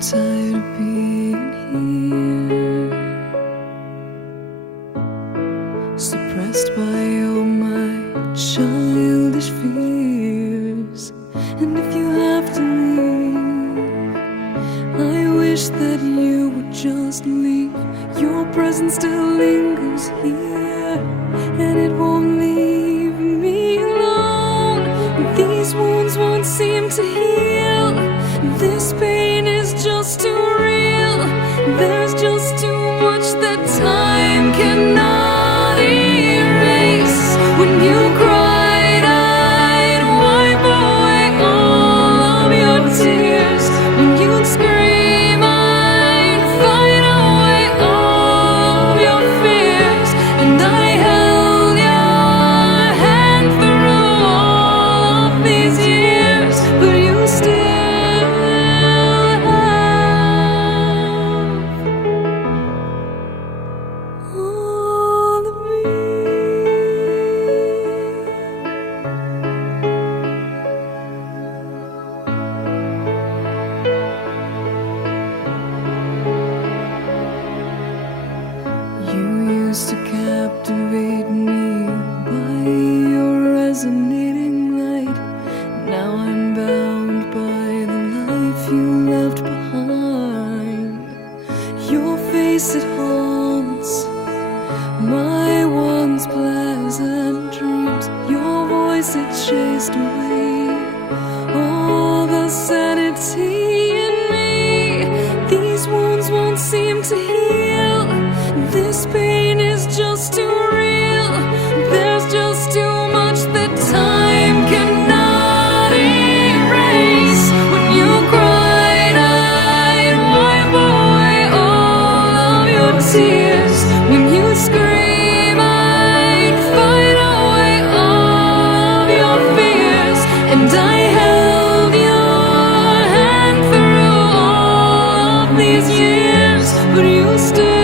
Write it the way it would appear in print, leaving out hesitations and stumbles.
tired of being here, suppressed by all my childish fears. And if you have to leave, I wish that you would just leave. Your presence still lingers here, and it won't leave me alone. These wounds won't seem to heal. This pain is just too real. There's just too much that time cannot erase. When you cried, I'd wipe away all of your tears. When you'd scream, I'd fight away all of your fears. And I held your hand through all of these years, but you still all of me. You used to captivate me by your resonating light. Now I'm bound by the life you left behind. Your face, it haunts my once pleasant dreams. Your voice, it chased away all the sanity in me. These wounds won't seem to heal. This pain is just too real. There's just too much that time cannot erase. When you cried, I'd wipe away all of your tears. When you scream, I'd fight away all of your fears. And I held your hand through all of these years, but you still